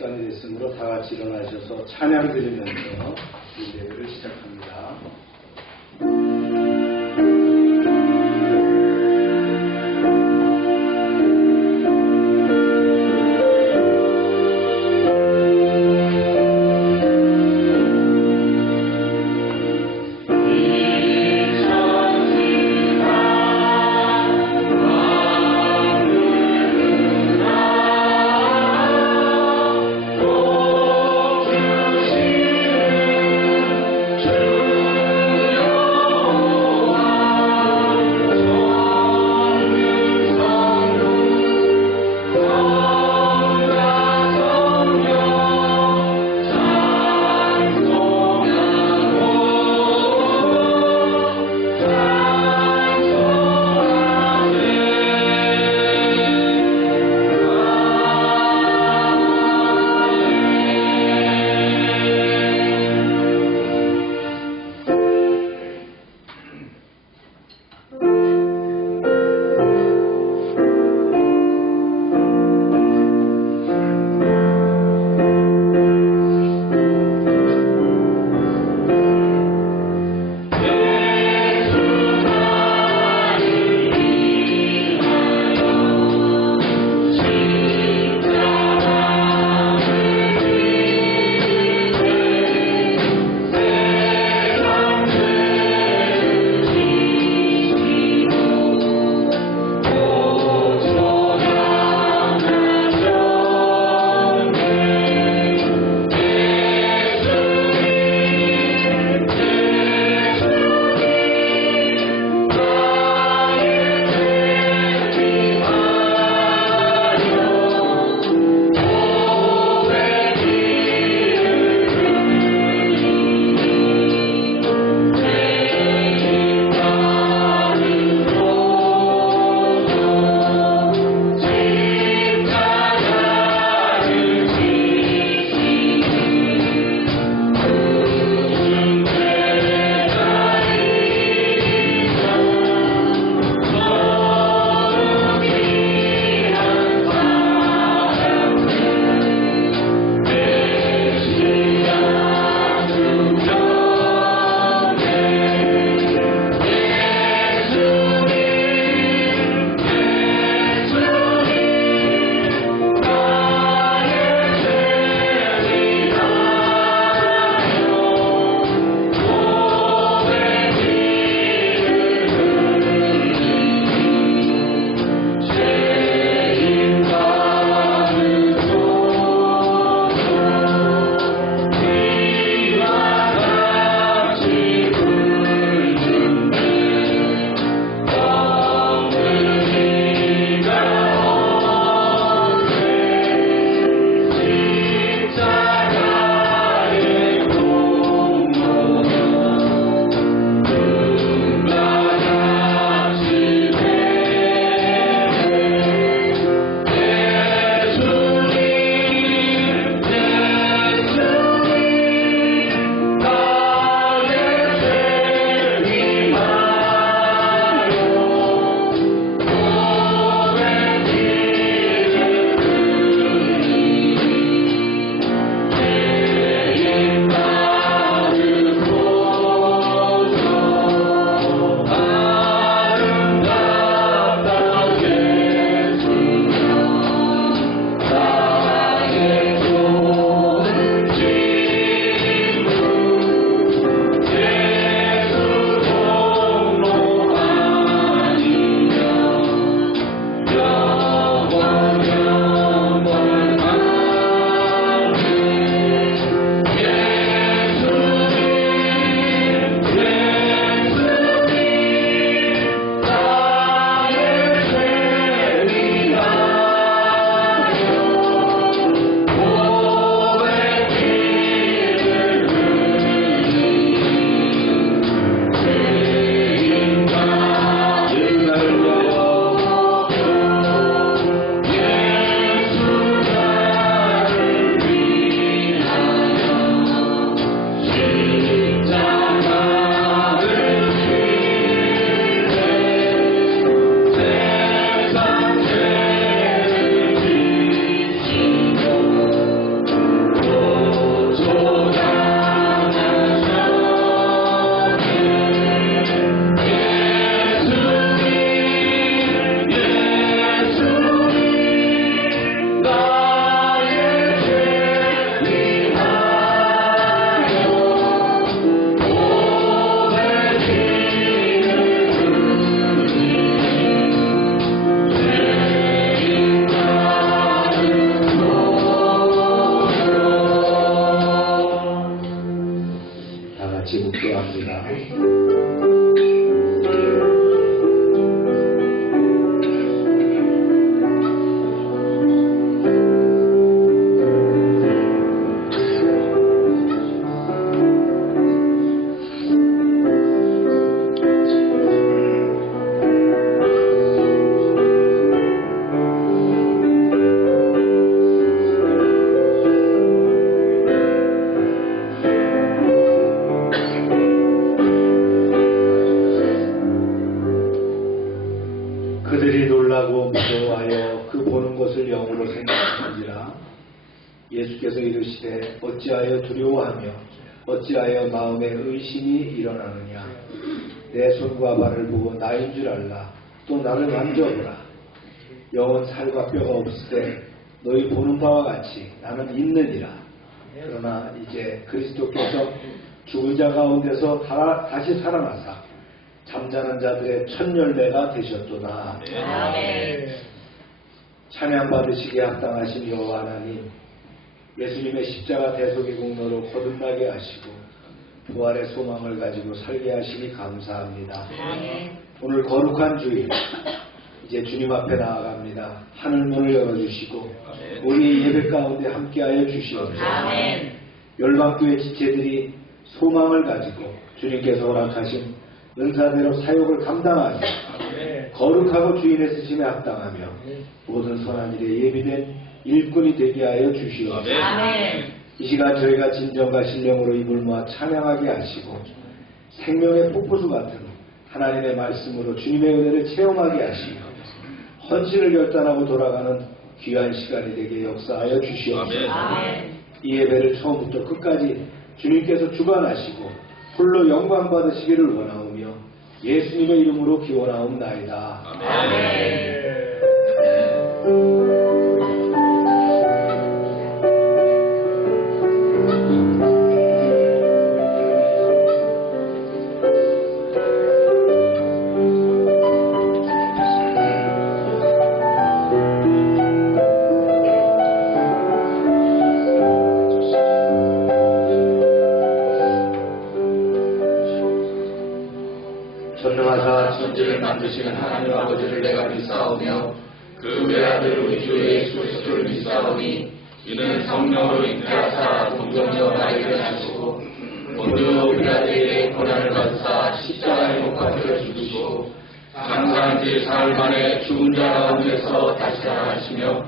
시간이 됐으므로 다 같이 일어나셔서 찬양 드리면서 이 예배를 시작합니다. 주시는 같이 묵도합니다. 그들이 놀라고 무서워하여 그 보는 것을 영으로 생각하는지라. 예수께서 이르시되 어찌하여 두려워하며 어찌하여 마음에 의심이 일어나느냐. 내 손과 발을 보고 나인 줄 알라. 또 나를 만져보라. 영은 살과 뼈가 없을 때 너희 보는 바와 같이 나는 있느니라. 그러나 이제 그리스도께서 죽은 자 가운데서 다시 살아나사 잠자는 자들의 첫 열매가 되셨도다. 아멘. 찬양 받으시기에 합당하신 여호와 하나님, 예수님의 십자가 대속의 공로로 거듭나게 하시고 부활의 소망을 가지고 살게 하시니 감사합니다. 아멘. 오늘 거룩한 주일, 이제 주님 앞에 나아갑니다. 하늘 문을 열어주시고 우리 예배 가운데 함께하여 주시옵소서. 아멘. 열방교회 지체들이 소망을 가지고 주님께서 허락하신 은사대로 사역을 감당하며 거룩하고 주인의 쓰심에 합당하며 모든 선한 일에 예비된 일꾼이 되게 하여 주시옵소서. 이 시간 저희가 진정과 신령으로 입을 모아 찬양하게 하시고 생명의 폭포수 같은 하나님의 말씀으로 주님의 은혜를 체험하게 하시며 헌신을 결단하고 돌아가는 귀한 시간이 되게 역사하여 주시옵소서. 이 예배를 처음부터 끝까지 주님께서 주관하시고 홀로 영광 받으시기를 원하오며 예수님의 이름으로 기원하옵나이다. 아멘. 전능하사 천지를 만드시는 하나님 아버지를 내가 믿사오며 그 외아들 우리 주 예수 그리스도를 믿사오니 이는 성령으로 잉태하사 동정녀 마리아를 하시고 본디오 빌라도에게 고난을 받으사 십자가에 못 박혀 죽으시고 장사한 지 사흘 만에 죽은 자 가운데서 다시 살아나시며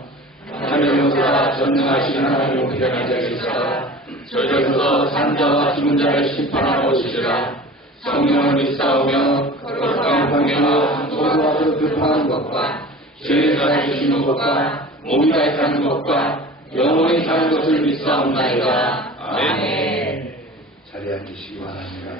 하늘로사 전능하신 하나님 우편에 앉아 계시다가 저절로서 산자와 죽은 자를 심판하러 오시리라. 성령을 믿사오며 거룩한 공예와 소소하도록 교통하는 것과 죄를 사해주시는 것과 몸이 다시 사는 것과 영원히 사는 것을 믿사옵나이다. 아멘. 자리에 앉으시기 바랍니다.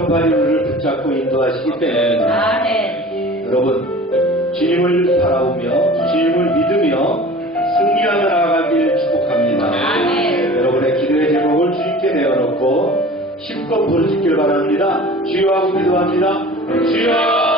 오른손 발이 우리를 붙잡고 인도하시기 때문에 아멘. 여러분 주님을 바라보며 주님을 믿으며 승리하며 나아가길 축복합니다. 아멘. 여러분의 기도의 제목을 주님께 내어놓고 힘껏 부르짖길 바랍니다. 주여 하고 기도합니다. 주여.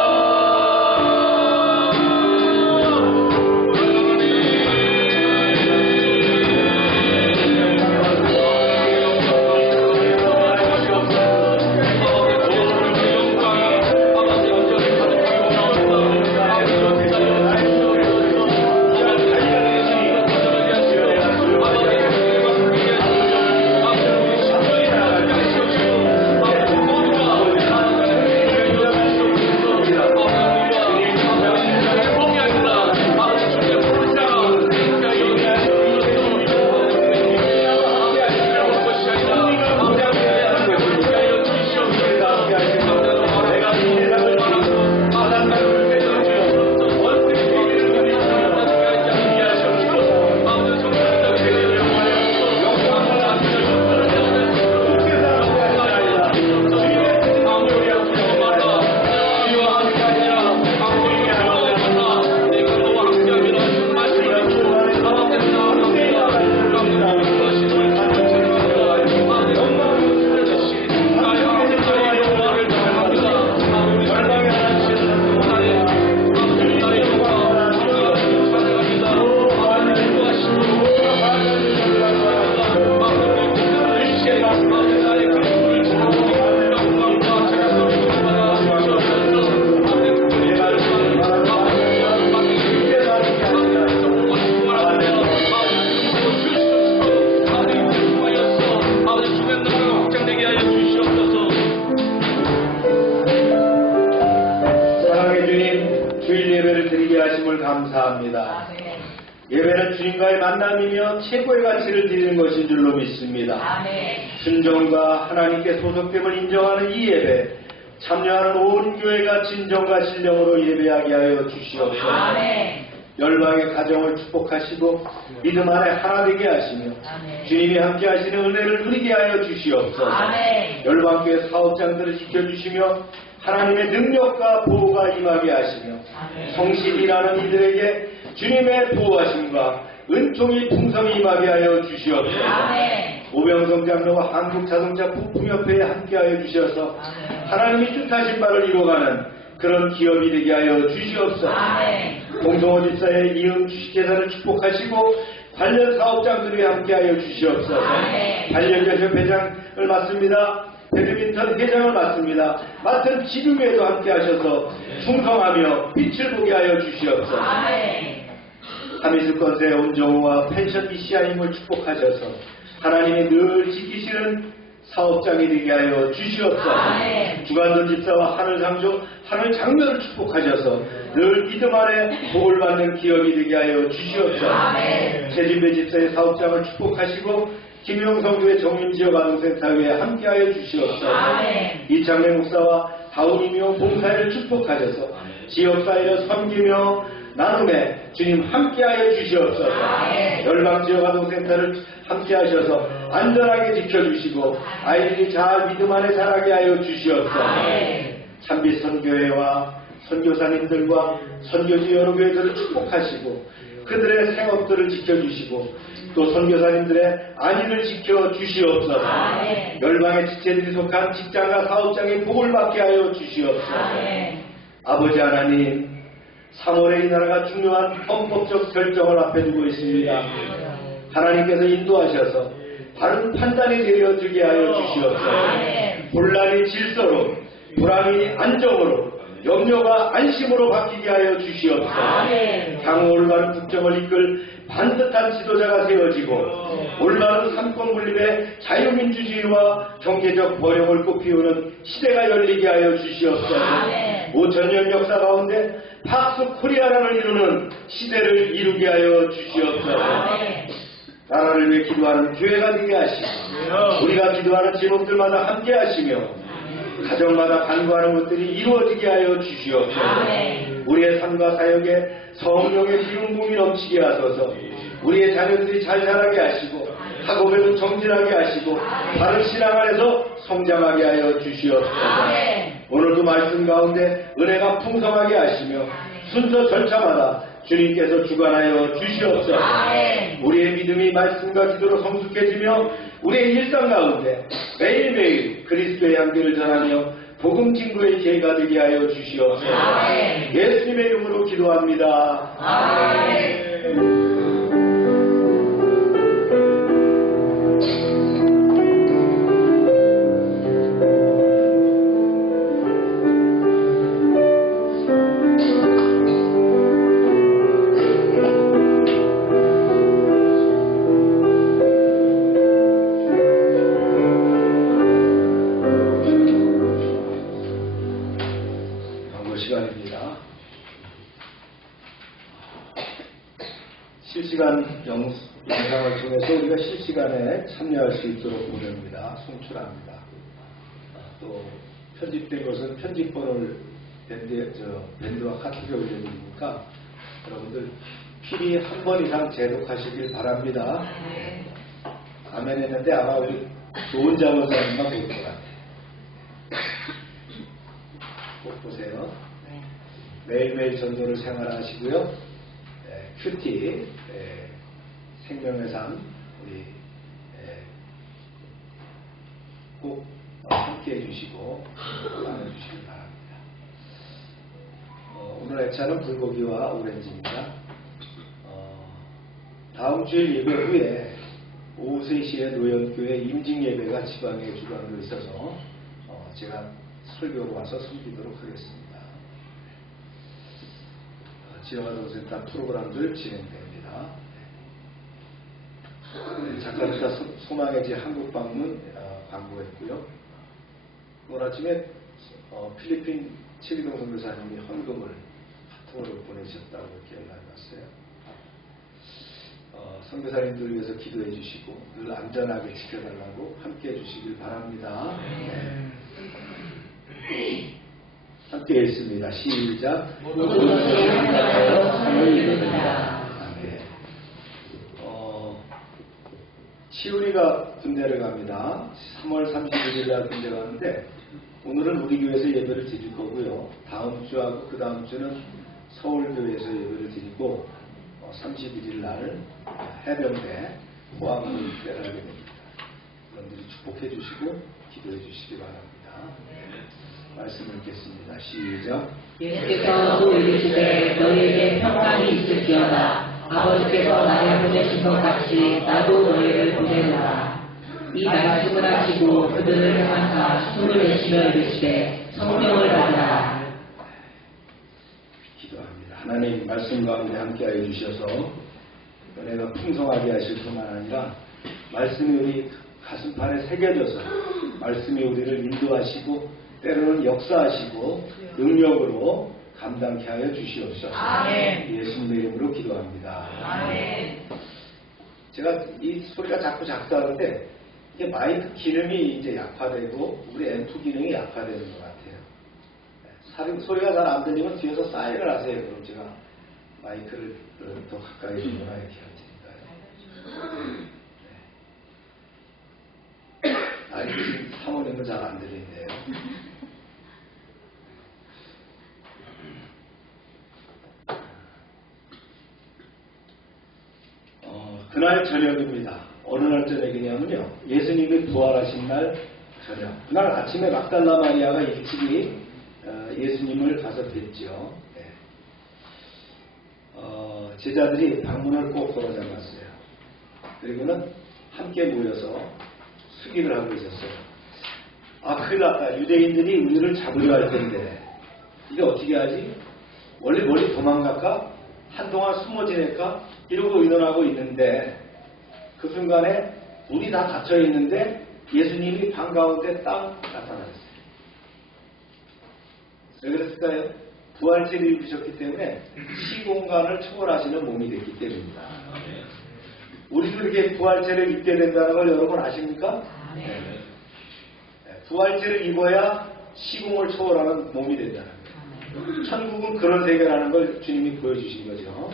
감사합니다. 예배는 주님과의 만남이며 최고의 가치를 드리는 것인 줄로 믿습니다. 아멘. 순종과 하나님께 소속됨을 인정하는 이 예배, 참여하는 온 교회가 진정과 신령으로 예배하게 하여 주시옵소서. 아멘. 열방의 가정을 축복하시고 믿음 안에 하나 되게 하시며 아멘. 주님이 함께 하시는 은혜를 누리게 하여 주시옵소서. 아멘. 열방교회 사업장들을 지켜주시며 하나님의 능력과 보호가 임하게 하시며 아멘. 성실히 일하는 이들에게 주님의 보호하심과 은총이 풍성히 임하게 하여 주시옵소서. 아멘. 오병성 장로와 한국자동차 부품협회에 함께하여 주셔서 아멘. 하나님이 뜻하신 바를 이루어가는 그런 기업이 되게 하여 주시옵소서. 아멘. 공동호 집사의 이음 주식회사를 축복하시고 관련 사업장들이 함께하여 주시옵소서. 아멘. 반려견 회장을 맡습니다. 배드민턴 회장을 맡습니다. 맡은 지금에도 함께하셔서 충성하며 빛을 보게 하여 주시옵소서. 아멘. 하미스 건설의 온정우와 펜션 BCI임을 축복하셔서 하나님이 늘 지키시는 사업장이 되게 하여 주시옵소서. 아멘. 주간돈 집사와 하늘상조, 하늘장면을 축복하셔서 늘 믿음 안에 복을 받는 기업이 되게 하여 주시옵소서. 아멘. 최진배 집사의 사업장을 축복하시고 김용성교회 정인지역아동센터에 함께하여 주시옵소서. 아멘. 이창래 목사와 다운이며 봉사를 축복하셔서 지역사회를 섬기며 나눔에 주님 함께하여 주시옵소서. 아멘. 열방지역아동센터를 함께하셔서 안전하게 지켜주시고 아이들이 잘 믿음 안에 자라게 하여 주시옵소서. 아멘. 참빛 선교회와 선교사님들과 선교지 여러 교회들을 축복하시고 그들의 생업들을 지켜주시고 또 선교사님들의 안위를 지켜주시옵소서. 아멘. 열방의 지체들이 속한 직장과 사업장의 복을 받게 하여 주시옵소서. 아멘. 아버지 하나님, 3월에 이 나라가 중요한 헌법적 결정을 앞에 두고 있습니다. 하나님께서 인도하셔서 바른 판단이 내려지게 하여 주시옵소서. 아멘. 혼란이 질서로, 불안이 안정으로, 염려가 안심으로 바뀌게 하여 주시옵소서. 아멘. 향후 올바른 국정을 이끌 반듯한 지도자가 세워지고 올바른 삼권 분립의 자유민주주의와 경제적 번영을 꽃피우는 시대가 열리게 하여 주시옵소서. 아멘. 5,000년 역사 가운데 박수 코리아라를 이루는 시대를 이루게 하여 주시옵소서. 아멘. 나라를 위해 기도하는 교회가 되게 하시고 우리가 기도하는 제목들마다 함께 하시며 가정마다 간구하는 것들이 이루어지게 하여 주시옵소서. 아멘. 우리의 삶과 사역에 성령의 기름 부음이 넘치게 하소서. 우리의 자녀들이 잘 자라게 하시고 학업에도 정진하게 하시고 바른 신앙 안에서 성장하게 하여 주시옵소서. 오늘도 말씀 가운데 은혜가 풍성하게 하시며 순서 절차마다 주님께서 주관하여 주시옵소서. 우리의 믿음이 말씀과 기도로 성숙해지며 우리의 일상 가운데 매일매일 그리스도의 향기를 전하며 복음 친구의 기회가 되게 하여 주시옵소서. 예수님의 이름으로 기도합니다. 아멘. 시간입니다. 실시간 영상을 통해서 우리가 실시간에 참여할 수 있도록 보냅니다. 송출합니다. 또 편집된 것은 편집본을 밴드와 카트에 올려드리니까 여러분들 필히 한 번 이상 재독하시길 바랍니다. 아멘 했는데 아마 우리 좋은 자원사님만 볼 것 같아요. 꼭 보세요. 매일매일 전도를 생활하시고요. 큐티 생명의 삶 우리 꼭 함께 해주시고 나눠주시기 바랍니다. 오늘 액차는 불고기와 오렌지입니다. 다음 주일 예배 후에 오후 3시에 노현교회 임직 예배가 지방에 주관으로 있어서 제가 설교로 와서 섬기도록 하겠습니다. 지역아동센터 프로그램들 진행됩니다. 작가들과 소망의 집 한국 방문 광고했고요. 오늘 아침에 필리핀 최기동 선교사님이 헌금을 카톡으로 보내셨다고 이렇게 연락이 왔어요. 선교사님들을 위해서 기도해 주시고 늘 안전하게 지켜달라고 함께 해주시길 바랍니다. 함께 읽습니다. 시작. 아멘. 시우리가 군대를 갑니다. 3월 31일 날 군대 가는데 오늘은 우리 교회에서 예배를 드릴 거고요. 다음 주하고 그 다음 주는 서울교회에서 예배를 드리고 31일 날 해병대 포항 입대를 하게 됩니다. 여러분들이 축복해 주시고 기도해 주시기 바랍니다. 말씀 읽겠습니다. 시작. 예수께서 또 이르시되 너희에게 평강이 있을지어다. 아버지께서 나를 보내신 것 같이 나도 너희를 보내노라. 이 말씀을 하시고 그들을 향하사 숨을 내쉬며 이르시되 성령을 받으라. 기도합니다. 하나님 말씀 가운데 함께하여 주셔서 은혜가 풍성하게 하실 뿐만 아니라 말씀이 우리 가슴판에 새겨져서 말씀이 우리를 인도하시고 때로는 역사하시고 능력으로 감당케 하여 주시옵소서. 아멘. 예수님의 이름으로 기도합니다. 아멘. 제가 이 소리가 자꾸 작다는데 이게 마이크 기능이 이제 약화되고 우리 앰프 기능이 약화되는 것 같아요. 소리가 잘 안 들리면 뒤에서 사인을 하세요. 그럼 제가 마이크를 더 가까이 주거나 이렇게 할 테니까요. 아니 사모님은 잘 안 들리는데요. 그날 저녁입니다. 어느 날 저녁이냐면요. 예수님이 부활하신 날 저녁. 그날 아침에 막달라 마리아가 일찍이 예수님을 가서 뵀죠. 네. 제자들이 방문을 꼭 걸어잠갔어요. 그리고는 함께 모여서 수기를 하고 있었어요. 큰일 났다. 유대인들이 우리를 잡으려 할 텐데 이게 어떻게 하지? 원래 멀리 도망갈까? 한동안 숨어 지낼까? 이러고 의논하고 있는데 그 순간에 문이 다 닫혀 있는데 예수님이 방 가운데 딱 나타나셨어요. 왜 그랬을까요? 부활체를 입으셨기 때문에 시공간을 초월하시는 몸이 됐기 때문입니다. 우리도 이렇게 부활체를 입게 된다는 걸 여러분 아십니까? 네. 부활체를 입어야 시공을 초월하는 몸이 된다는 거예요. 천국은 그런 세계라는 걸 주님이 보여주신 거죠.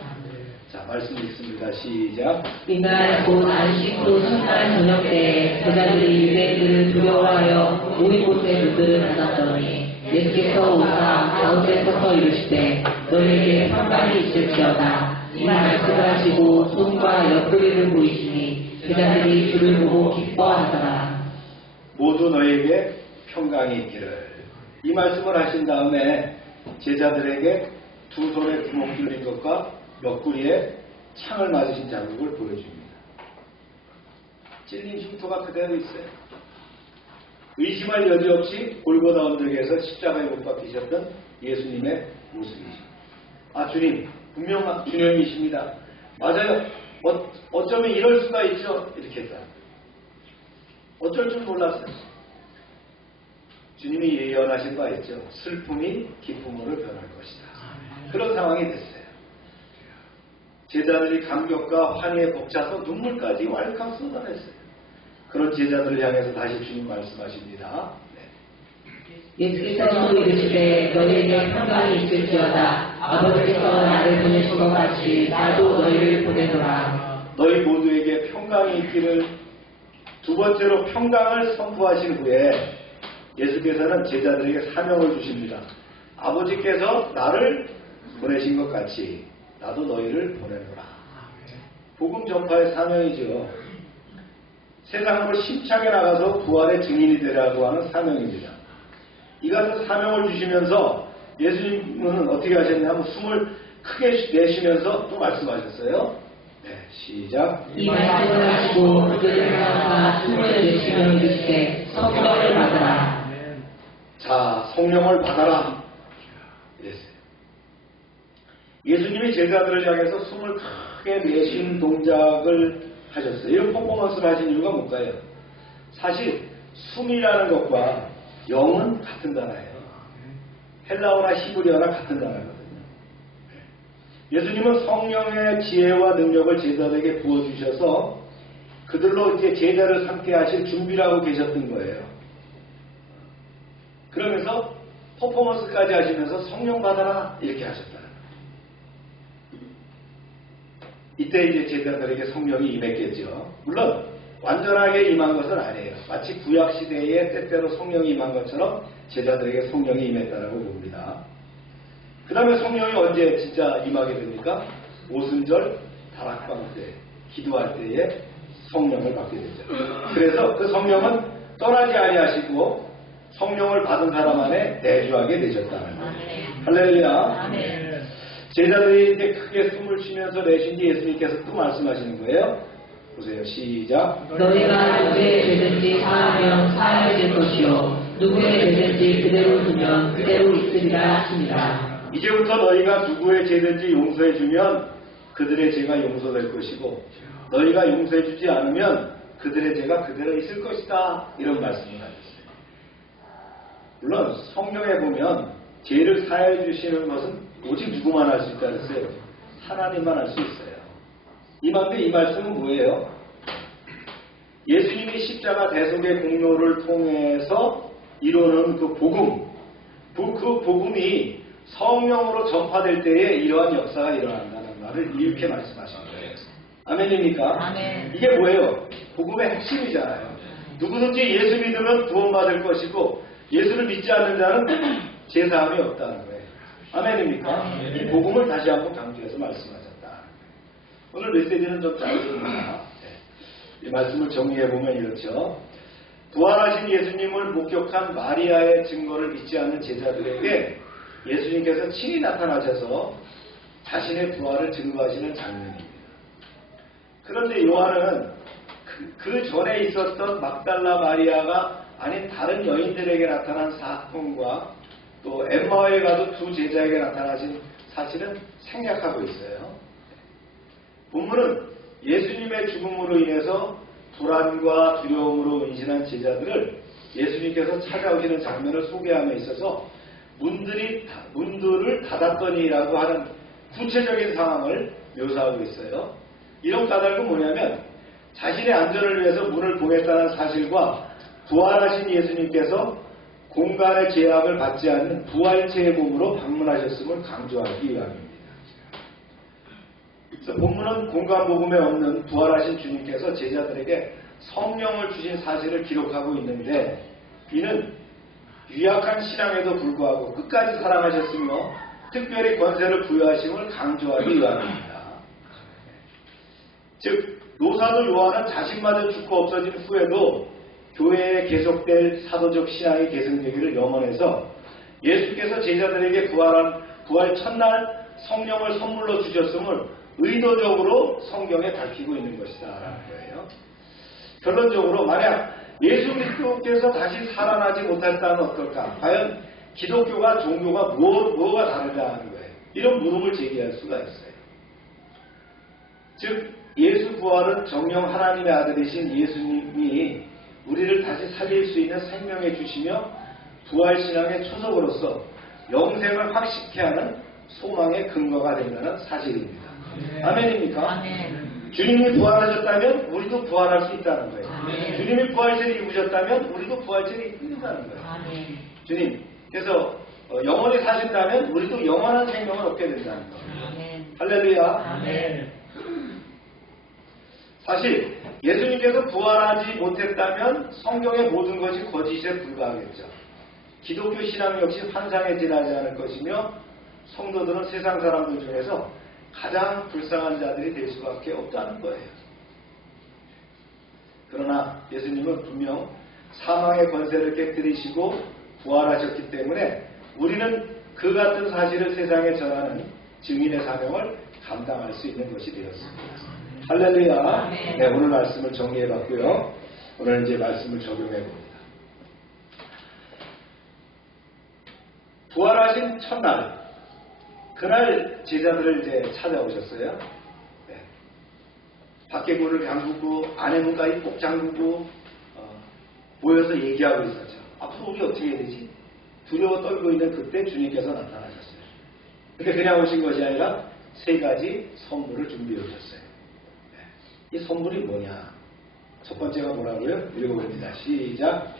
자, 말씀 읽습니다. 시작. 이날 곧 안식도 첫날 저녁 때 제자들이 유대인들을 두려워하여 모인 곳에 문들을 닫았더니 예수께서 오사 가운데 서서 이르시되 너희에게 평강이 있을지어다. 이 말씀을 하시고 손과 옆구리를 보이시니 제자들이 주를 보고 기뻐하더라. 모두 너에게 평강이 있기를. 이 말씀을 하신 다음에 제자들에게 두 손에 구멍 뚫린 것과 옆구리에 창을 맞으신 자국을 보여줍니다. 찔린 흉터가 그대로 있어요. 의심할 여지 없이 골고다 언덕에서 십자가에 못 박히셨던 예수님의 모습이죠. 아, 주님, 분명 주님이십니다. 맞아요. 어쩌면 이럴 수가 있죠. 이렇게 했다. 어쩔 줄 몰랐어요. 주님이 예언하신 바 있죠. 슬픔이 기쁨으로 변할 것이다. 그런 상황이 됐어요. 제자들이 감격과 환희에 벅차서 눈물까지 왈칵 쏟아냈어요. 그런 제자들을 향해서 다시 주님 말씀하십니다. 예수께서 또 이르시되 너희에게 평강이 있을지어다. 아버지께서 나를 보내신 것 같이 나도 너희를 보내노라. 너희 모두에게 평강이 있기를. 두 번째로 평강을 선포하신 후에 예수께서는 제자들에게 사명을 주십니다. 아버지께서 나를 보내신 것 같이 나도 너희를 보내노라. 복음 전파의 사명이죠. 세상으로 힘차게 나가서 부활의 증인이 되라고 하는 사명입니다. 이 같은 사명을 주시면서 예수님은 어떻게 하셨냐면 숨을 크게 내쉬면서 또 말씀하셨어요. 네, 시작. 이 말씀을 하시고 그들을 향하사 숨을 내쉬며 이르시되 성령을 받으라. 자, 성령을 받아라. 이랬어요. 예수님이 제자들을 향해서 숨을 크게 내쉬는 동작을 하셨어요. 이런 퍼포먼스를 하신 이유가 뭘까요? 사실 숨이라는 것과 영은 같은 단어예요. 헬라어나 히브리어나 같은 단어거든요. 예수님은 성령의 지혜와 능력을 제자들에게 부어주셔서 그들로 이제 제자를 삼게 하실 준비를 하고 계셨던 거예요. 그러면서 퍼포먼스까지 하시면서 성령 받아라 이렇게 하셨다는 거예요. 이때 이제 제자들에게 성령이 임했겠죠. 물론 완전하게 임한 것은 아니에요. 마치 구약시대에 때때로 성령이 임한 것처럼 제자들에게 성령이 임했다라고 봅니다. 그 다음에 성령이 언제 진짜 임하게 됩니까? 오순절 다락방 때 기도할 때에 성령을 받게 되죠. 그래서 그 성령은 떠나지 아니하시고 성령을 받은 사람 안에 내주하게 되셨다는 거예요. 할렐루야. 제자들이 이제 크게 숨을 쉬면서 내쉰 뒤 예수님께서 또 말씀하시는 거예요. 보세요. 시작. 너희가 누구의 죄든지 사하면 사하여질 것이요 누구의 죄든지 그대로 두면 그대로 있으리라 하시니라. 이제부터 너희가 누구의 죄든지 용서해 주면 그들의 죄가 용서될 것이고 너희가 용서해 주지 않으면 그들의 죄가 그대로 있을 것이다. 이런 말씀을 하셨어요. 물론 성경에 보면 죄를 사해 주시는 것은 오직 누구만 할 수 있다 그랬어요. 하나님만 할 수 있어요. 이만큼 이 말씀은 뭐예요? 예수님이 십자가 대속의 공로를 통해서 이루는 그 복음, 그 복음이 성령으로 전파될 때에 이러한 역사가 일어난다는 말을 이렇게 말씀하신 거예요. 아멘입니까? 아멘. 이게 뭐예요? 복음의 핵심이잖아요. 누구든지 예수 믿으면 구원받을 것이고 예수를 믿지 않는 자는 제사함이 없다는 거예요. 아멘입니까? 이 복음을 다시 한번 강조해서 말씀하셨다. 오늘 메시지는 좀 짧습니다. 이 말씀을 정리해보면 이렇죠. 부활하신 예수님을 목격한 마리아의 증거를 믿지 않는 제자들에게 예수님께서 친히 나타나셔서 자신의 부활을 증거하시는 장면입니다. 그런데 요한은 그 전에 있었던 막달라 마리아가 아닌 다른 여인들에게 나타난 사건과 또 엠마오에 가도 두 제자에게 나타나신 사실은 생략하고 있어요. 본문은 예수님의 죽음으로 인해서 불안과 두려움으로 은신한 제자들을 예수님께서 찾아오시는 장면을 소개함에 있어서 문들을 닫았더니라고 하는 구체적인 상황을 묘사하고 있어요. 이런 까닭은 뭐냐면 자신의 안전을 위해서 문을 봉했다는 사실과 부활하신 예수님께서 공간의 제약을 받지 않는 부활체의 몸으로 방문하셨음을 강조하기 위함입니다. 그래서 본문은 공관복음에 없는 부활하신 주님께서 제자들에게 성령을 주신 사실을 기록하고 있는데, 이는 유약한 신앙에도 불구하고 끝까지 사랑하셨으며 특별히 권세를 부여하심을 강조하기 위함입니다. 즉 노사도 요한은 자신마저 죽고 없어진 후에도 교회에 계속될 사도적 신앙이 계승되기를 염원해서 예수께서 제자들에게 부활 첫날 성령을 선물로 주셨음을 의도적으로 성경에 밝히고 있는 것이다 라는 거예요. 결론적으로 만약 예수 그리스도께서 다시 살아나지 못했다면 어떨까? 과연 기독교가 종교가 뭐가 다르냐 하는 거예요. 이런 물음을 제기할 수가 있어요. 즉 예수 부활은 정령 하나님의 아들이신 예수님이 우리를 다시 살릴 수 있는 생명해 주시며 부활신앙의 초석으로서 영생을 확실케 하는 소망의 근거가 된다는 사실입니다. 아멘입니까? 아멘. 주님이 부활하셨다면 우리도 부활할 수 있다는 거예요. 아멘. 주님이 부활체를 입으셨다면 우리도 체를 입는다는 거예요. 아멘. 주님께서 영원히 사신다면 우리도 영원한 생명을 얻게 된다는 거예요. 아멘. 할렐루야. 아멘. 사실 예수님께서 부활하지 못했다면 성경의 모든 것이 거짓에 불과하겠죠. 기독교 신앙 역시 환상에 지나지 않을 것이며 성도들은 세상 사람들 중에서 가장 불쌍한 자들이 될 수밖에 없다는 거예요. 그러나 예수님은 분명 사망의 권세를 깨뜨리시고 부활하셨기 때문에 우리는 그 같은 사실을 세상에 전하는 증인의 사명을 감당할 수 있는 것이 되었습니다. 할렐루야. 네, 오늘 말씀을 정리해봤고요. 오늘 이제 말씀을 적용해봅니다. 부활하신 첫날, 그날 제자들을 이제 찾아오셨어요. 네. 밖에 문을 잠그고 안에 문까지 꼭 잠그고 모여서 얘기하고 있었죠. 앞으로 우리 어떻게 해야 되지? 두려워 떨고 있는 그때 주님께서 나타나셨어요. 근데 그냥 오신 것이 아니라 세 가지 선물을 준비해 오셨어요. 이 선물이 뭐냐? 첫 번째가 뭐라고요? 읽어봅니다. 시작.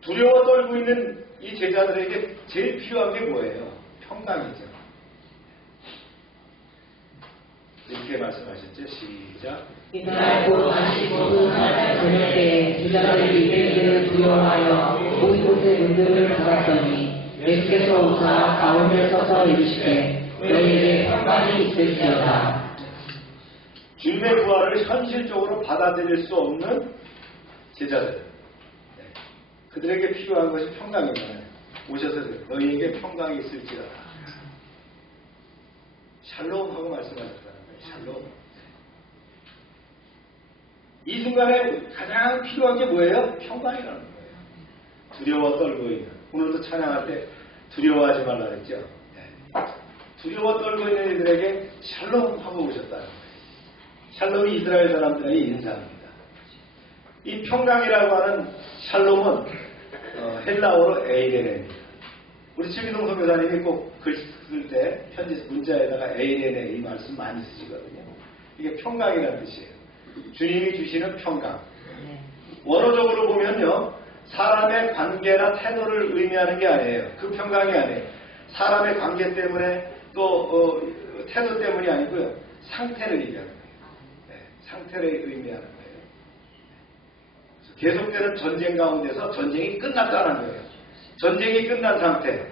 두려워 떨고 있는 이 제자들에게 제일 필요한 게 뭐예요? 평강이죠. 이렇게 말씀하셨죠. 시작. 이날 곧 다시 모든 하나님 저녁 때에 제자들이 이들을 두려워하여 온 곳의 문들을 닫았더니 예수께서 오사 가운데 서서 이르시되 너희에게 평강이 있을지어다. 주님의 부활을 현실적으로 받아들일 수 없는 제자들, 그들에게 필요한 것이 평강이잖아요. 오셔서 너희에게 평강이 있을지어다. 샬롬하고 말씀하셨다는 거예요. 샬롬. 이 순간에 가장 필요한 게 뭐예요? 평강이라는 거예요. 두려워 떨고 있는. 오늘도 찬양할 때 두려워하지 말라 그랬죠. 두려워 떨고 있는 이들에게 샬롬하고 오셨다는 거예요. 샬롬이 이스라엘 사람들의 인사입니다. 이 평강이라고 하는 샬롬은 헬라어로 에이레네입니다. 우리 최기동 선교사님이 꼭 글 쓸 때 편지 문자에다가 에이레네 이 말씀 많이 쓰시거든요. 이게 평강이라는 뜻이에요. 주님이 주시는 평강. 원어적으로 보면요, 사람의 관계나 태도를 의미하는 게 아니에요. 그 평강이 아니에요. 사람의 관계 때문에 또 태도 때문이 아니고요, 상태를 얘기하는 거예요. 상태를 의미하는 거예요. 계속되는 전쟁 가운데서 전쟁이 끝났다는 거예요. 전쟁이 끝난 상태.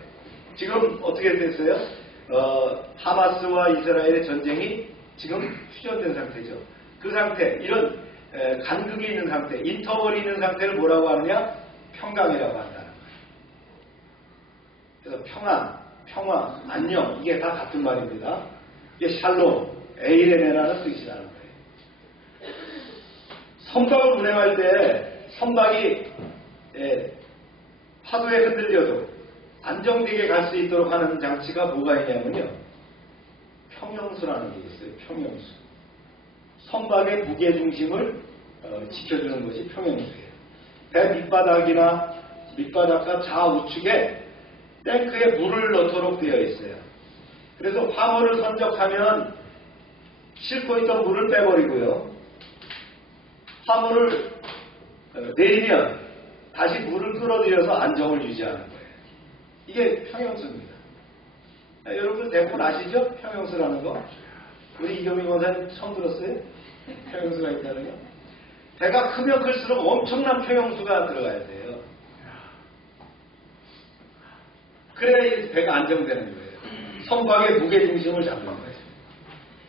지금 어떻게 됐어요? 하마스와 이스라엘의 전쟁이 지금 휴전된 상태죠. 그 상태, 이런 간극이 있는 상태, 인터벌이 있는 상태를 뭐라고 하느냐? 평강이라고 한다는 거예요. 그래서 평화, 안녕, 이게 다 같은 말입니다. 이게 샬롬, 에이레네라는 뜻이라는 거예요. 선박을 운행할 때 선박이 파도에 흔들려도 안정되게 갈 수 있도록 하는 장치가 뭐가 있냐면요, 평형수라는 게 있어요. 평형수. 선박의 무게중심을 지켜주는 것이 평형수예요. 배 밑바닥과 좌우측에 탱크에 물을 넣도록 되어 있어요. 그래서 화물을 선적하면 싣고 있던 물을 빼버리고요, 화물을 내리면 다시 물을 끌어들여서 안정을 유지하는 거예요. 이게 평형수입니다. 여러분 대부분 아시죠? 평형수라는 거? 우리 이경민 권사님 처음 들었어요? 평형수가 있다는 거? 배가 크면 클수록 엄청난 평형수가 들어가야 돼요. 그래야 이 배가 안정되는 거예요. 성곽의 무게중심을 잡는 거예요.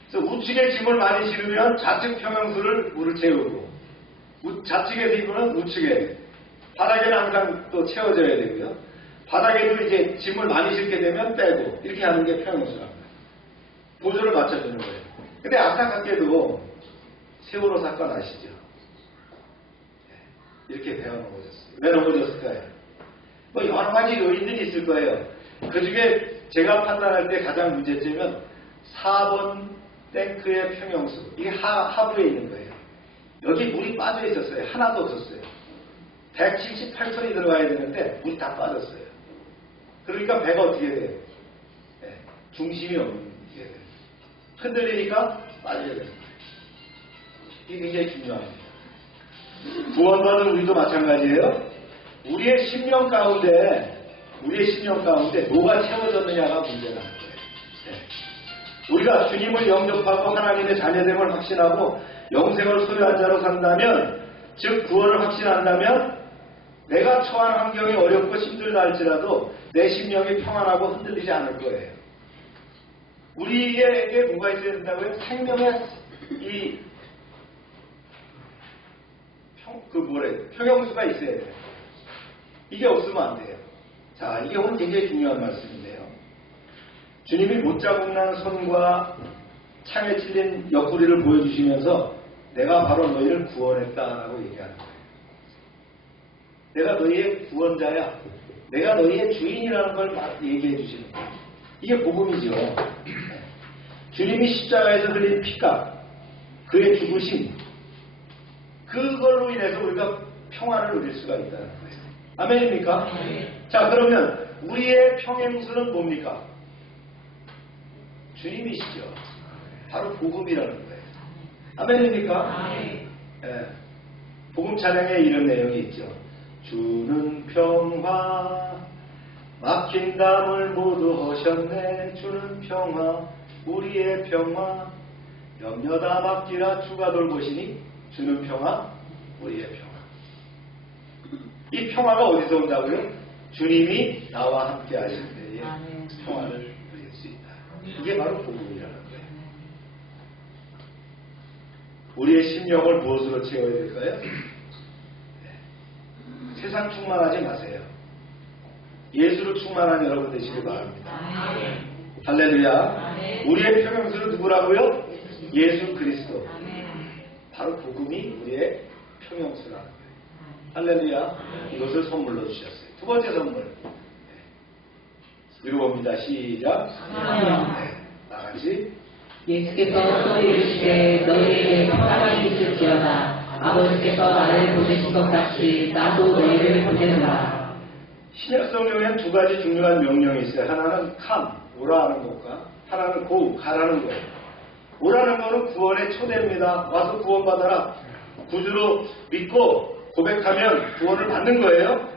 그래서 우측에 짐을 많이 실으면 좌측 평형수를 물을 채우고, 좌측에서 입으면 우측에, 바닥에는 항상 또 채워져야 되고요. 바닥에도 이제 짐을 많이 실게 되면 빼고, 이렇게 하는 게 평형수랍니다. 보조를 맞춰주는 거예요. 근데 안타깝게도 세월호 사건 아시죠? 이렇게 배가 넘어졌어요. 왜 넘어졌을까요? 뭐 여러 가지 요인들이 있을 거예요. 그 중에 제가 판단할 때 가장 문제점은 4번 탱크의 평형수. 이게 하부에 있는 거예요. 여기 물이 빠져 있었어요. 하나도 없었어요. 178톤이 들어가야 되는데 물이 다 빠졌어요. 그러니까 배가 어떻게 돼요? 네, 중심이 없는 게 돼요. 흔들리니까 빠져야 돼요. 이게 굉장히 중요합니다. 구원받은 우리도 마찬가지예요. 우리의 심령 가운데 뭐가 채워졌느냐가 문제라는 거예요. 네. 우리가 주님을 영접하고 하나님의 자녀됨을 확신하고 영생을 소유한 자로 산다면, 즉 구원을 확신한다면, 내가 처한 환경이 어렵고 힘들다 할지라도 내 심령이 평안하고 흔들리지 않을 거예요. 우리에게 뭐가 있어야 된다고요? 생명의 이 평형수가 있어야 돼요. 이게 없으면 안 돼요. 자, 이게 오늘 굉장히 중요한 말씀인데요. 주님이 못자국난 손과 창에 찔린 옆구리를 보여주시면서 내가 바로 너희를 구원했다라고 얘기하는 거예요. 내가 너희의 구원자야. 내가 너희의 주인이라는 걸 얘기해 주시는 거예요. 이게 복음이죠. 주님이 십자가에서 흘린 피가, 그의 죽으심, 그걸로 인해서 우리가 평안을 누릴 수가 있다는 거예요. 아멘입니까? 자, 그러면 우리의 평행수는 뭡니까? 주님이시죠. 바로 복음이라는 거예요. 아멘입니까? 네. 복음 찬양에 이런 내용이 있죠. 주는 평화, 막힌 담을 모두 허셨네. 주는 평화, 우리의 평화, 염려 다 맡기라 주가 돌보시니 주는 평화, 우리의 평화. 이 평화가 어디서 온다고요? 주님이 나와 함께 하실 때에 평화를 누릴 수 있다. 이게 바로 복음이라는 거예요. 우리의 심령을 무엇으로 채워야 될까요? 세상 충만하지 마세요. 예수로 충만한 여러분 되시길 바랍니다. 할렐루야. 우리의 평형수는 누구라고요? 예수 그리스도. 바로 복음이 우리의 평형수라는 거예요. 할렐루야. 이것을 선물로 주셨어요. 두 번째 선물. 읽어봅니다. 시작. 네, 나같이. 예수께서 또 이르시되 너희에게 평강이 있을지어다. 아버지께서 나를 보내신 것 같이 나도 너희를 보내노라. 신약 성경에는 두 가지 중요한 명령이 있어요. 하나는 come, 오라 하는 것과 하나는 go, 가라는 거예요. 오라는 거는 구원의 초대입니다. 와서 구원받아라. 구주로 믿고 고백하면 구원을 받는 거예요.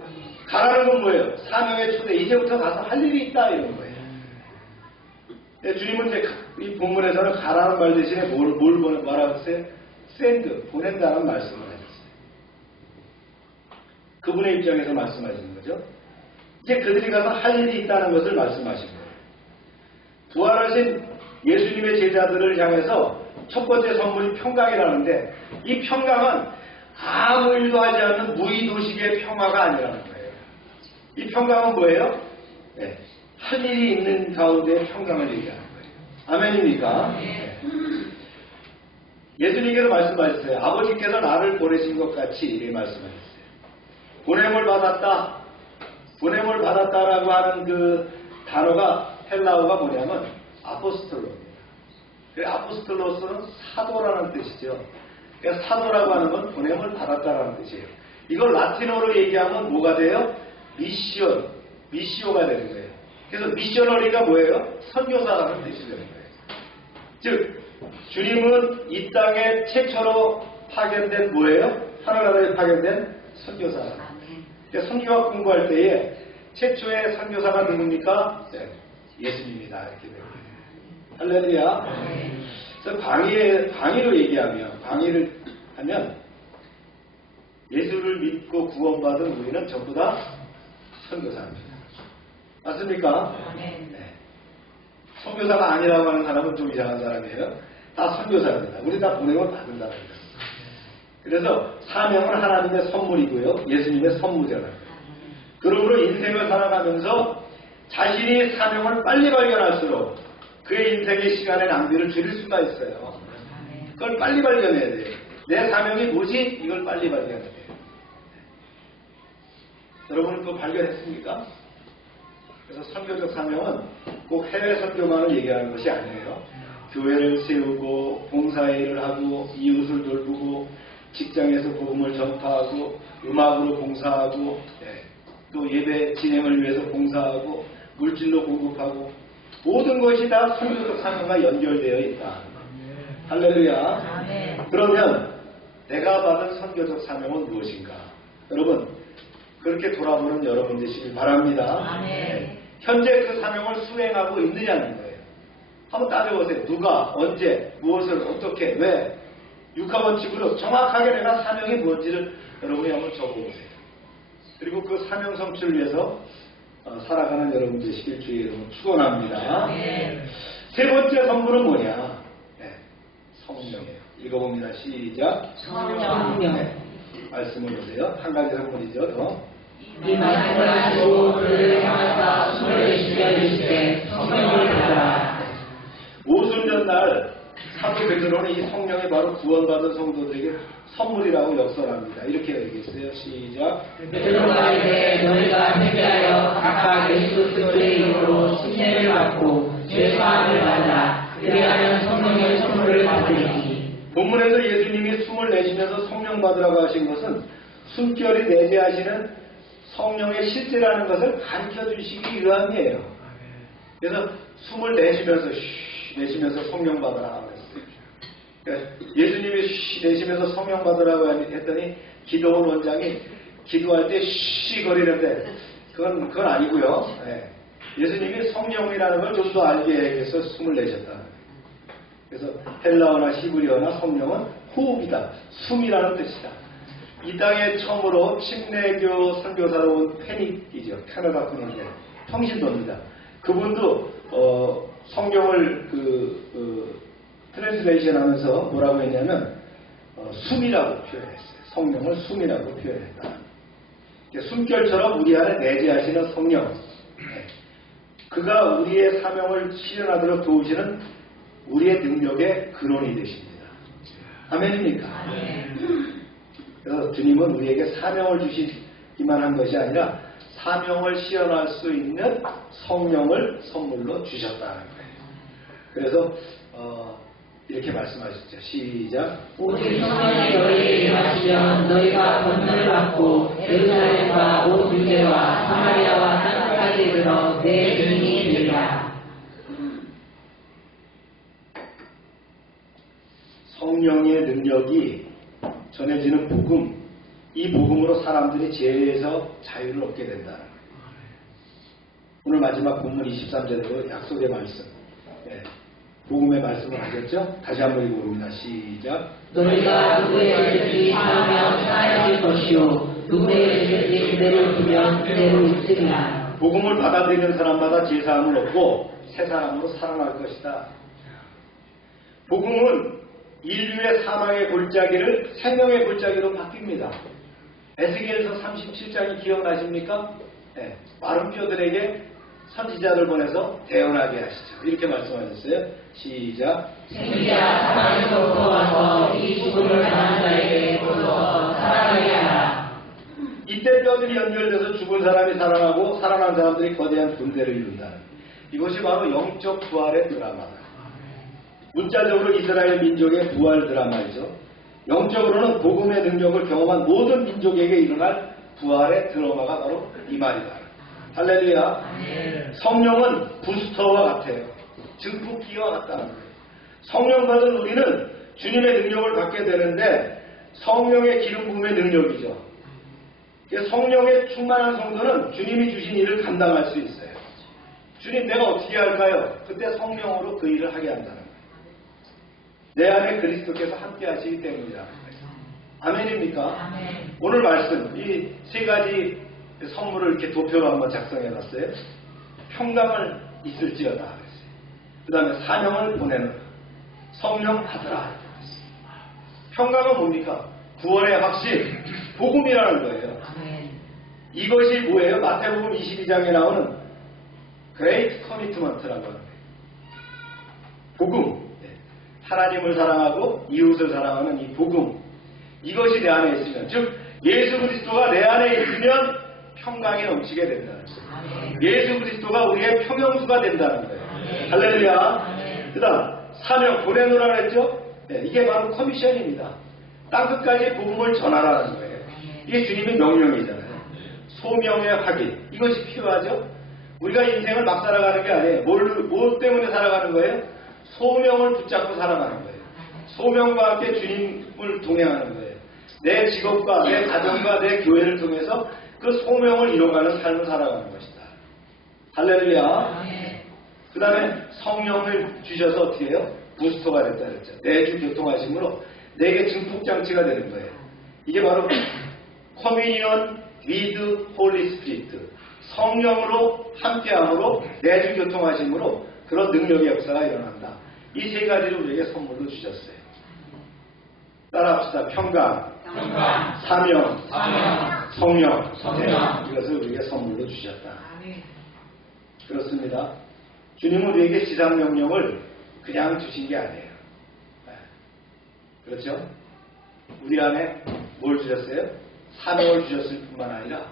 가라는 건 뭐예요? 사명의 초대. 이제부터 가서 할 일이 있다 이런 거예요. 주님은 이제 이 본문에서는 가라는 말 대신에 뭘 말하셨어요? send, 보낸다는 말씀을 하셨어요. 그분의 입장에서 말씀하시는 거죠. 이제 그들이 가서 할 일이 있다는 것을 말씀하신 거예요. 부활하신 예수님의 제자들을 향해서 첫 번째 선물이 평강이라는데, 이 평강은 아무 일도 하지 않는 무의도식의 평화가 아니라는 거예요. 이 평강은 뭐예요? 네, 할 일이 있는 가운데 평강을 얘기하는 거예요. 아멘입니까? 네. 예수님께서 말씀하셨어요. 아버지께서 나를 보내신 것 같이 이렇게 말씀하셨어요. 보냄을 받았다라고 하는 그 단어가 헬라어가 뭐냐면 아포스톨로입니다. 아포스톨로스는 사도라는 뜻이죠. 그러니까 사도라고 하는 건 보냄을 받았다라는 뜻이에요. 이걸 라틴어로 얘기하면 뭐가 돼요? 미시오가 되는 거예요. 그래서 미셔너리가 뭐예요? 선교사라는 뜻이 되는 거예요. 즉 주님은 이 땅에 최초로 파견된 뭐예요? 하늘나라에 파견된 선교사라는 거예요. 그러니까 선교학 공부할 때에 최초의 선교사가 누굽니까? 네. 예수님이다 이렇게 되는 거예요. 할렐루야. 그래서 광의로 얘기하면 광의를 하면 예수를 믿고 구원받은 우리는 전부 다 선교사입니다. 맞습니까? 네. 선교사가 아니라고 하는 사람은 좀 이상한 사람이에요. 다 선교사입니다. 우리 다 보내면 받는다는 거예요. 그래서 사명은 하나님의 선물이고요. 예수님의 선물이잖아요. 그러므로 인생을 살아가면서 자신이 사명을 빨리 발견할수록 그의 인생의 시간의 낭비를 줄일 수가 있어요. 그걸 빨리 발견해야 돼요. 내 사명이 뭐지? 이걸 빨리 발견해야 돼요. 여러분은 그거 발견했습니까? 그래서 선교적 사명은 꼭 해외 선교만을 얘기하는 것이 아니에요. 교회를 세우고 봉사일을 하고 이웃을 돌보고 직장에서 복음을 전파하고 음악으로 봉사하고 또 예배 진행을 위해서 봉사하고 물질로 공급하고 모든 것이 다 선교적 사명과 연결되어 있다. 할렐루야. 그러면 내가 받은 선교적 사명은 무엇인가? 여러분 그렇게 돌아보는 여러분 되시길 바랍니다. 현재 그 사명을 수행하고 있느냐는 거예요. 한번 따져보세요. 누가, 언제, 무엇을, 어떻게, 왜 육하원칙으로 정확하게 내가 사명이 뭔지를 여러분이 한번 적어보세요. 그리고 그 사명 성취를 위해서 살아가는 여러분 되시길 주의 이름으로 축원합니다. 세 번째 성분은 뭐냐? 성령이에요. 읽어봅니다. 시작. 성령. 말씀을 보세요. 한 가지 성분이죠. 더. 이 말씀을 하시고 그를 향하사 손을 내주시되 성령을 받아라. 오순절날 사도 베드로는 이 성령이 바로 구원받은 성도들에게 선물이라고 역설합니다. 이렇게 얘기했어요. 시작. 베드로가 이르되 너희가 회개하여 각각 예수 그리스도의 이름으로 침례를 받고 죄 사함을 받아 그리하면 성령의 선물을 받으리니. 본문에서 예수님이 숨을 내쉬면서 성령 받으라고 하신 것은 숨결이 내재하시는 성령의 실제라는 것을 가르쳐 주시기 위함이에요. 그래서 숨을 내쉬면서 성령 받으라고 했어요. 그러니까 예수님이 내쉬면서 성령 받으라고 했더니 기도원 원장이 기도할 때 거리는데 그건 아니고요. 예수님이 성령이라는 걸 좀 더 알게 해서 숨을 내셨다. 그래서 헬라어나 히브리어나 성령은 호흡이다. 숨이라는 뜻이다. 이 땅에 처음으로 침례교 선교사로 온 페닉이죠. 캐나다 분인데 평신도입니다. 그분도 성경을 트랜스레이션 하면서 뭐라고 했냐면 숨이라고 표현했어요. 성령을 숨이라고 표현했다. 숨결처럼 우리 안에 내재하시는 성령, 그가 우리의 사명을 실현하도록 도우시는 우리의 능력의 근원이 되십니다. 아멘입니까? 그래서 주님은 우리에게 사명을 주시기만 한 것이 아니라 사명을 실현할 수 있는 성령을 선물로 주셨다는 거예요. 그래서 이렇게 말씀하셨죠. 시작. 오직 성령이 너희에게 임하시면 너희가 권능을 받고 예루살렘과 온 유대와 사마리아와 땅끝까지 이르러 내 증인이 되리라. 성령의 능력이 전해지는 복음, 이 복음으로 사람들이 죄에서 자유를 얻게 된다는 거예요. 오늘 마지막 본문 23절로 약속의 말씀, 복음의 말씀을 하셨죠? 다시 한번 읽어봅니다. 시작. 너희가 누구의 죄든지 사하면 사하여질 것이요 누구의 죄든지 그대로 두면 그대로 있으리라. 복음을 받아들이는 사람마다 죄사함을 얻고 새 사람으로 살아날 것이다. 복음은 인류의 사망의 골짜기를 생명의 골짜기로 바뀝니다. 에스겔서 37장이 기억나십니까? 마른 뼈들에게 선지자를 보내서 대언하게 하시죠. 이렇게 말씀하셨어요. 시작. 생기자 사망에서부터 와서 이 죽음을 당한 자에게 보서 살아나게 하라. 이때 뼈들이 연결돼서 죽은 사람이 살아나고 살아난 사람들이 거대한 군대를 이룬다는, 이것이 바로 영적 부활의 드라마다. 문자적으로 이스라엘 민족의 부활 드라마이죠. 영적으로는 복음의 능력을 경험한 모든 민족에게 일어날 부활의 드라마가 바로 이 말이다. 할렐루야. 성령은 부스터와 같아요. 증폭기와 같다는 거예요. 성령 받은 우리는 주님의 능력을 받게 되는데 성령의 기름 부음의 능력이죠. 성령의 충만한 성도는 주님이 주신 일을 감당할 수 있어요. 주님 내가 어떻게 할까요? 그때 성령으로 그 일을 하게 한다는 거예요. 내 안에 그리스도께서 함께 하시기 때문이라는 거예요. 아멘입니까? 아멘. 오늘 말씀 이 세 가지 선물을 이렇게 도표로 한번 작성해 놨어요. 평강을 있을지어다 그랬어요. 그 다음에 사명을 보내는 성령 받으라. 평강은 뭡니까? 구원의 확신, 복음이라는 거예요. 아멘. 이것이 뭐예요? 마태복음 22장에 나오는 Great Commitment라고 하는 거예요. 복음. 하나님을 사랑하고 이웃을 사랑하는 이 복음. 이것이 내 안에 있으면, 즉 예수 그리스도가 내 안에 있으면 평강이 넘치게 된다는 거예요. 아멘. 예수 그리스도가 우리의 평형수가 된다는 거예요. 아멘. 할렐루야. 아멘. 그 다음 사명 보내노라 그랬죠? 네, 이게 바로 커미션입니다. 땅끝까지 복음을 전하라는 거예요. 이게 주님의 명령이잖아요. 소명의 확인. 이것이 필요하죠? 우리가 인생을 막 살아가는 게 아니에요. 뭘 때문에 살아가는 거예요? 소명을 붙잡고 살아가는 거예요. 소명과 함께 주님을 동행하는 거예요. 내 직업과 내 가정과 내 교회를 통해서 그 소명을 이뤄가는 삶을 살아가는 것이다. 할렐루야. 그 다음에 성령을 주셔서 어떻게 해요? 부스터가 됐다 그랬죠. 내주 교통하심으로 내게 증폭장치가 되는 거예요. 이게 바로 커뮤니언 위드 홀리 스피리트. 성령으로 함께함으로 내주 교통하심으로 그런 능력의 역사가 일어난다. 이 세 가지를 우리에게 선물로 주셨어요. 따라합시다. 평강, 사명, 성령. 네, 이것을 우리에게 선물로 주셨다. 그렇습니다. 주님은 우리에게 지상명령을 그냥 주신 게 아니에요. 네. 그렇죠? 우리 안에 뭘 주셨어요? 사명을 주셨을 뿐만 아니라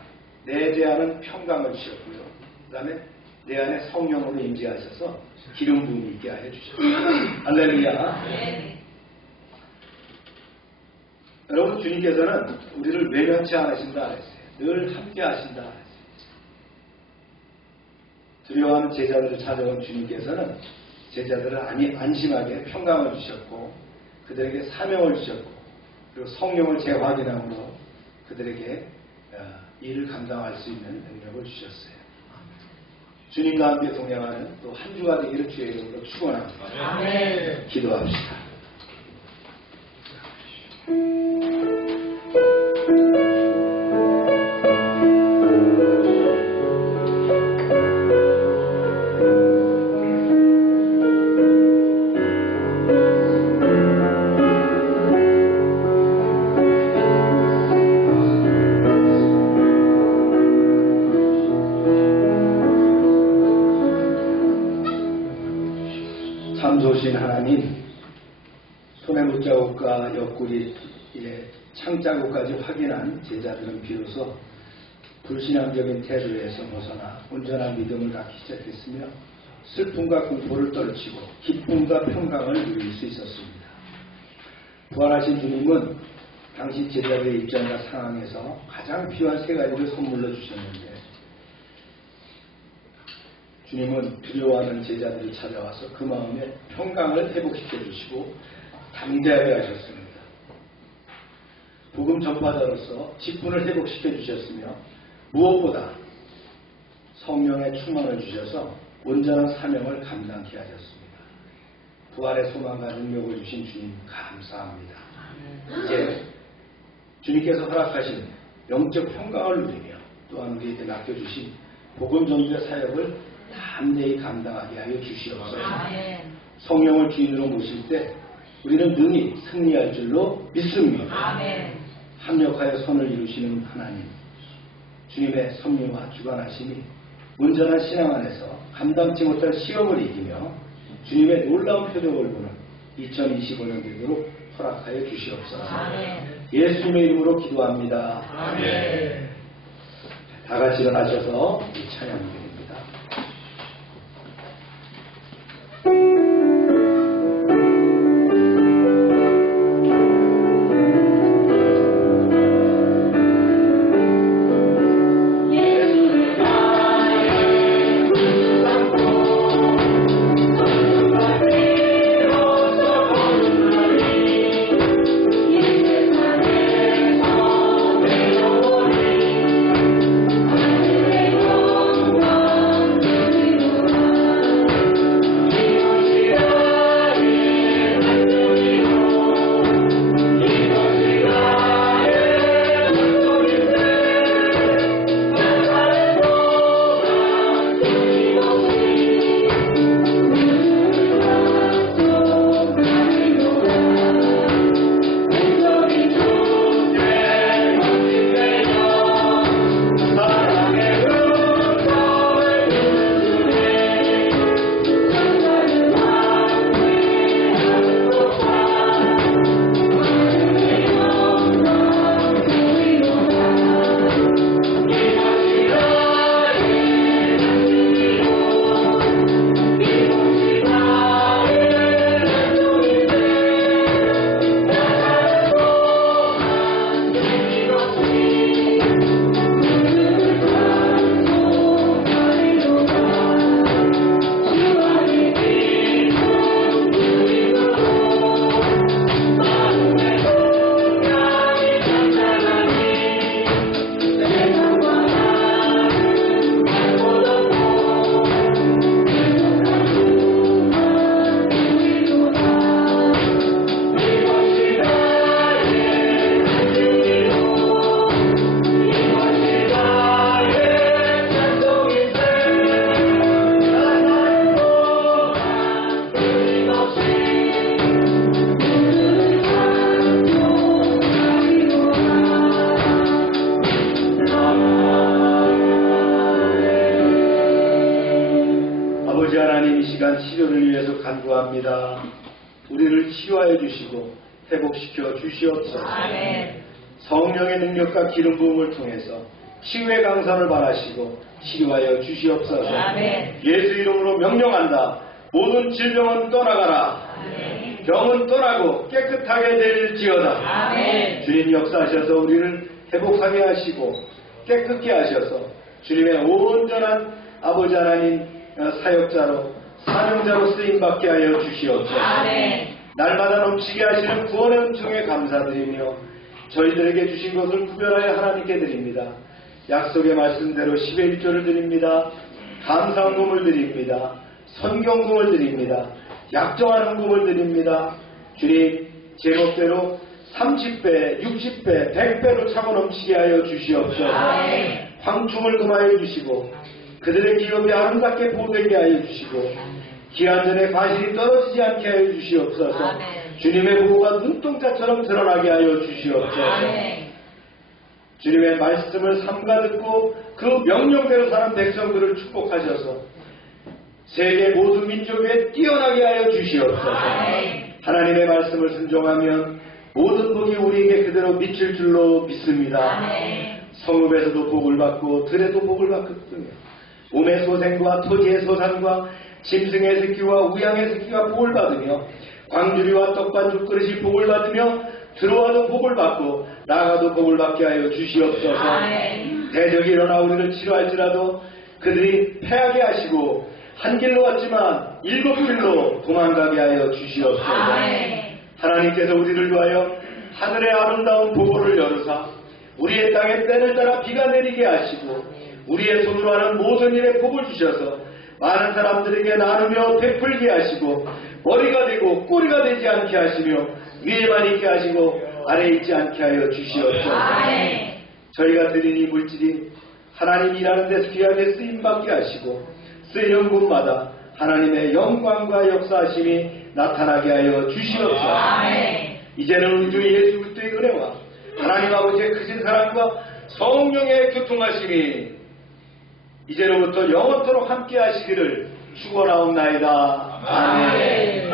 내재하는 평강을 주셨고요. 그 다음에 내 안에 성령으로 임재하셔서 기름 부음이 있게 하여 주셨어요. 할렐루야. 여러분 주님께서는 우리를 외면치 않으신다 그랬어요. 늘 함께 하신다 그랬어요. 두려워하는 제자들을 찾아온 주님께서는 제자들을 안심하게 평강을 주셨고 그들에게 사명을 주셨고 그리고 성령을 재확인함으로 그들에게 일을 감당할 수 있는 능력을 주셨어요. 주님과 함께 동행하는 또 한 주가 되기를 주의 이름으로 축원합니다. 아멘. 기도합시다. 참 좋으신 하나님, 손에 못자국과 옆구리 창자국까지 확인한 제자들은 비로소 불신앙적인 태도에서 벗어나 온전한 믿음을 갖기 시작했으며 슬픔과 공포를 떨치고 기쁨과 평강을 누릴 수 있었습니다. 부활하신 주님은 당시 제자들의 입장과 상황에서 가장 필요한 세 가지를 선물로 주셨는데 주님은 두려워하는 제자들을 찾아와서 그 마음에 평강을 회복시켜 주시고 담대하게 하셨습니다. 복음 전파자로서 직분을 회복시켜 주셨으며 무엇보다 성령의 충만을 주셔서 온전한 사명을 감당케 하셨습니다. 부활의 소망과 능력을 주신 주님 감사합니다. 이제 주님께서 허락하신 영적 평강을 누리며 또한 우리에게 맡겨주신 복음 전도의 사역을 담대히 감당하게 하여 주시옵소서. 성령을 주인으로 모실 때 우리는 능히 승리할 줄로 믿습니다. 합력하여 선을 이루시는 하나님, 주님의 섭리와 주관하심이 온전한 신앙 안에서 감당치 못할 시험을 이기며 주님의 놀라운 표적을 보는 2025년 되도록 허락하여 주시옵소서. 예수님의 이름으로 기도합니다. 아멘. 다 같이 일어나셔서 찬양드립니다. Oh 간구합니다. 우리를 치유하여 주시고 회복시켜 주시옵소서. 아멘. 성령의 능력과 기름 부음을 통해서 치유의 강선을 발하시고 치료하여 주시옵소서. 아멘. 예수 이름으로 명령한다. 모든 질병은 떠나가라. 아멘. 병은 떠나고 깨끗하게 될지어다. 아멘. 주님 역사하셔서 우리를 회복하게 하시고 깨끗게 하셔서 주님의 온전한 아버지 하나님 사역자로 사명자로 쓰임받게 하여 주시옵소서. 아멘. 날마다 넘치게 하시는 구원의 은총에 감사드리며 저희들에게 주신 것을 구별하여 하나님께 드립니다. 약속의 말씀대로 10의 1조를 드립니다. 감사헌금을 드립니다. 선경금을 드립니다. 약정한 헌금을 드립니다. 주님 제목대로 30배, 60배, 100배로 차고 넘치게 하여 주시옵소서. 아멘. 황충을 금하여 주시고 그들의 기업이 아름답게 보되게 하여 주시고 기한전에 과실이 떨어지지 않게 하여 주시옵소서. 아멘. 주님의 보호가 눈동자처럼 드러나게 하여 주시옵소서. 아멘. 주님의 말씀을 삼가 듣고 그 명령대로 사는 백성들을 축복하셔서 세계 모든 민족에 뛰어나게 하여 주시옵소서. 아멘. 하나님의 말씀을 순종하면 모든 복이 우리에게 그대로 미칠 줄로 믿습니다. 아멘. 성읍에서도 복을 받고 들에도 복을 받거든요. 몸의 소생과 토지의 소산과 짐승의 새끼와 우양의 새끼가 복을 받으며 광주리와 떡반죽 그릇이 복을 받으며 들어와도 복을 받고 나가도 복을 받게 하여 주시옵소서. 아멘. 대적이 일어나 우리를 치료할지라도 그들이 패하게 하시고 한 길로 왔지만 7길로 도망가게 하여 주시옵소서. 아멘. 하나님께서 우리를 위하여 하늘의 아름다운 보고를 열으사 우리의 땅에 때를 따라 비가 내리게 하시고 우리의 손으로 하는 모든 일에 복을 주셔서 많은 사람들에게 나누며 베풀게 하시고 머리가 되고 꼬리가 되지 않게 하시며 위에만 있게 하시고 아래에 있지 않게 하여 주시옵소서. 아멘. 저희가 드린 이 물질이 하나님 일하는 데서 귀하게 쓰임받게 하시고 쓰이는 곳마다 하나님의 영광과 역사하심이 나타나게 하여 주시옵소서. 아멘. 이제는 우리 주 예수 그리스도의 은혜와 하나님 아버지의 크신 사랑과 성령의 교통하심이 이제로부터 영원토록 함께 하시기를 축원하옵나이다. 아멘.